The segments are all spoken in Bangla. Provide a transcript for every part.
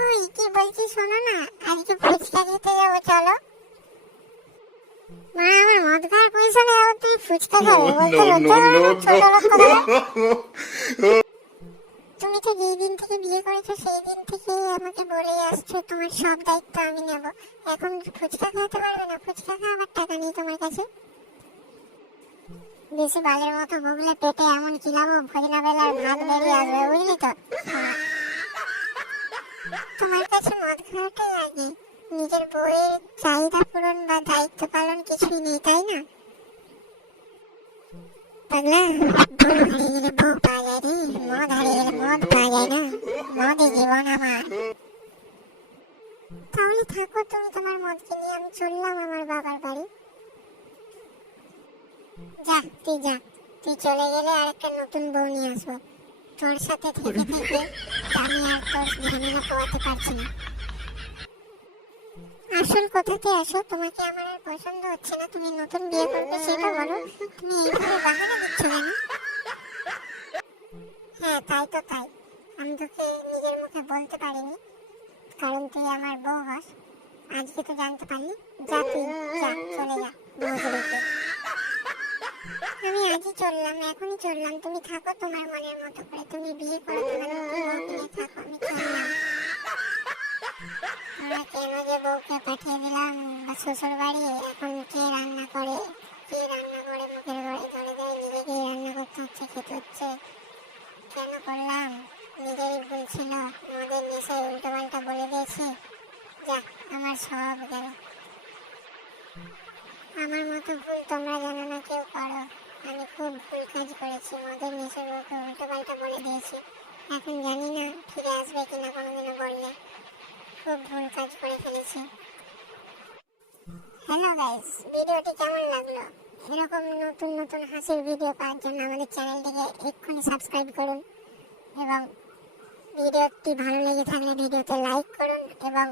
ওই কি বলছি শোনো না, আজকে ফুচকা খেতে যাবো, চলো। মা, আমার মদ খাওয়ার পয়সা নেই, আবার তুমি ফুচকা খাবে? বলতে লজ্জা করে না, ছোট লোক কোথাকার। তুমি তো যেই দিন থেকে বিয়ে করেছো সেই দিন থেকে আমাকে বলেই আসছো তোমার সব দায়িত্ব আমি নেব। এখন ফুচকা খাওয়াতে পারবে না? ফুচকা খাওয়াবার টাকা নেই তোমার কাছে। বেশি বালের মতো বগলে পেটে এমন খিলাবো ভোজনা বেলার ভাত বেরিয়ে আসবে, বুঝলি তো? তোমার কাছে মদ খাওয়াটাই আগে, নিজের বউয়ের চাহিদা পূরণ বা দায়িত্ব পালন কিছুই নেই, তাই না? পাগলা, বউ হারিয়ে গেলে বউ পাওয়া যায় রে, মদ হারিয়ে গেলে মদ পাওয়া যায় না। মদই জীবন আমার। তাহলে থাকো তুমি তোমার মদকে নিয়ে, আমি চললাম আমার বাবার বাড়ি। যা তুই যা, তুই চলে গেলে আর একটা নতুন বউ নিয়ে আসবো। তোর সাথে থেকে থেকে আমি আর তোর ঝামেলা পোয়াতে পারছি না। আসল কথাতে আসো, তোমাকে আমার আর পছন্দ হচ্ছে না, তুমি নতুন বিয়ে করবে সেটা বলো। তুমি এইভাবে বাহানা দিচ্ছ কেন? হ্যাঁ তাই তো তাই, আমি তোকে নিজের মুখে বলতে পারিনি, কারণ তুই আমার বউ হস। আজকে তো জানতে পারলি। যা তুই যা, চলে যা বউগুলোকে। আমি আজই চললাম, এখনই চললাম। তুমি থাকো তোমার মনের মতো করে, তুমি বিয়ে করো, তোমার নতুন বউকে নিয়ে থাকো, আমি চললাম। আমরা কেন যে বউকে পাঠিয়ে দিলাম বা শ্বশুর বাড়ি, এখন কে রান্না করে মুখের ঘরে ধরে দেয়, নিজেকেই রান্না করতে হচ্ছে, খেতে হচ্ছে। কেন করলাম? নিজেরই ভুল ছিল, মদের নেশায় উল্টো পাল্টা বলে দিয়েছি। যা, আমার সব গেল। আমার মতো ভুল তোমরা জানো না কেউ করো। আমি খুব ভুল কাজ করেছি, মদের নেশায় বউকে উল্টো পাল্টা বলে দিয়েছি। এখন জানি না ফিরে আসবে কিনা কোনোদিনও বললে। খুব ভুল কাজ করে ফেলেছি। হ্যালো গাইস, ভিডিওটি কেমন লাগলো? এরকম নতুন নতুন হাসির ভিডিও পাওয়ার জন্য আমাদের চ্যানেলটিকে এক্ষুনি সাবস্ক্রাইব করুন, এবং ভিডিওটি ভালো লেগে থাকলে ভিডিওতে লাইক করুন এবং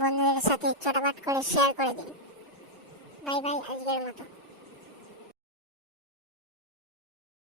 বন্ধুদের সাথে চটাপট করে শেয়ার করে দিন। বাই বাই, আজকের মতো।